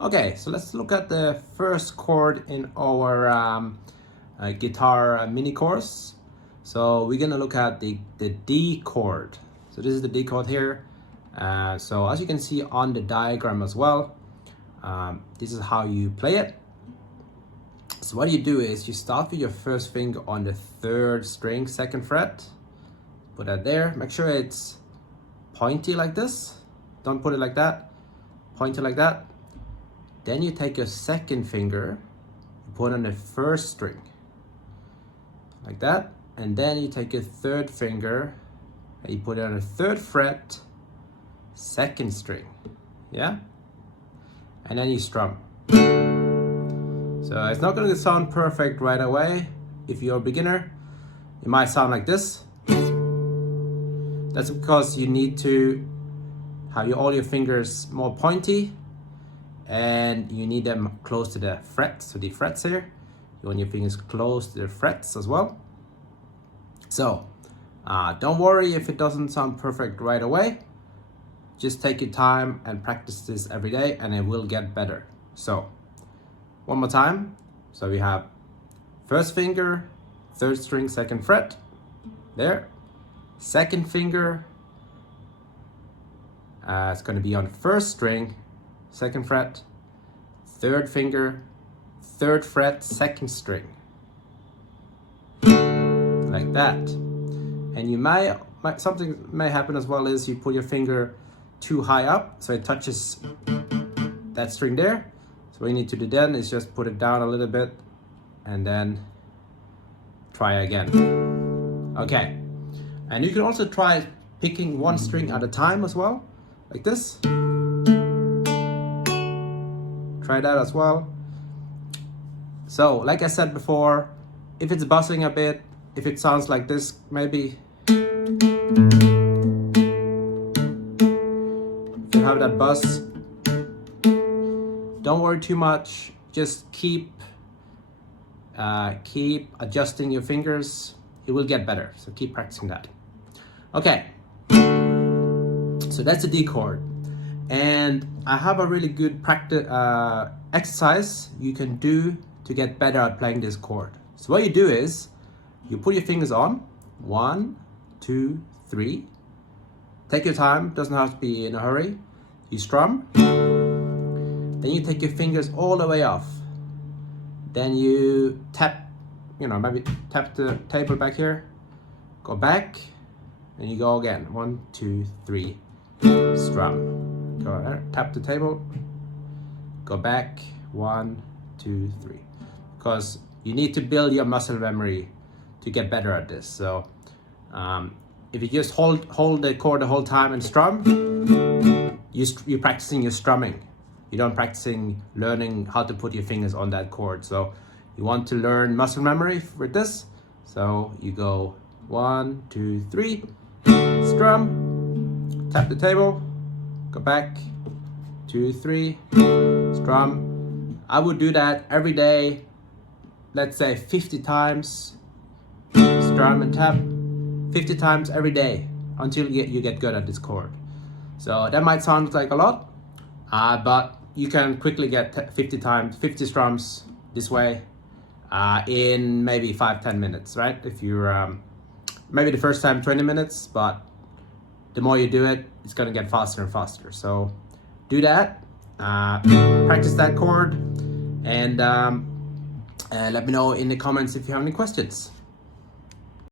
Okay, so let's look at the first chord in our guitar mini course. So we're gonna look at the D chord. So this is the D chord here. So as you can see on the diagram as well, this is how you play it. So what you do is you start with your first finger on the third string, second fret. Put that there. Make sure it's pointy like this. Don't put it like that. Pointy like that. Then you take your second finger, put on the first string, like that. And then you take your third finger and you put it on the third fret, second string, yeah? And then you strum. So it's not gonna sound perfect right away. If you're a beginner, it might sound like this. That's because you need to have all your fingers more pointy, and you need them close to the frets, so the frets here. You want your fingers close to the frets as well. So don't worry if it doesn't sound perfect right away. Just take your time and practice this every day and it will get better. So one more time. So we have first finger, third string, second fret, there. Second finger, it's going to be on first string, second fret, third finger, third fret, second string, like that. And you something may happen as well is you put your finger too high up so it touches that string there. So what you need to do then is just put it down a little bit and then try again. Okay, and you can also try picking one string at a time as well, like this. Try that as well. So like I said before, if it's buzzing a bit, if it sounds like this, maybe if you have that buzz, don't worry too much. Just keep adjusting your fingers. It will get better. So keep practicing that. Okay. So that's the D chord. And I have a really good practice exercise you can do to get better at playing this chord. So what you do is you put your fingers on 1, 2, 3. Take your time, doesn't have to be in a hurry. You strum. Then you take your fingers all the way off. Then you tap, maybe tap the table back here. Go back, and you go again. 1, 2, 3. Strum. Go there, tap the table. Go back. 1, 2, 3. Because you need to build your muscle memory to get better at this. So if you just hold the chord the whole time and strum, you're practicing your strumming. You're not practicing learning how to put your fingers on that chord. So you want to learn muscle memory with this. So you go 1, 2, 3, strum, tap the table, go back, 2, 3, strum. I would do that every day, let's say 50 times, strum and tap, 50 times every day until you get good at this chord. So that might sound like a lot, but you can quickly get 50 strums this way in maybe 5-10 minutes, right? If you're maybe the first time 20 minutes, but the more you do it, it's gonna get faster and faster. So do that, practice that chord, and let me know in the comments if you have any questions.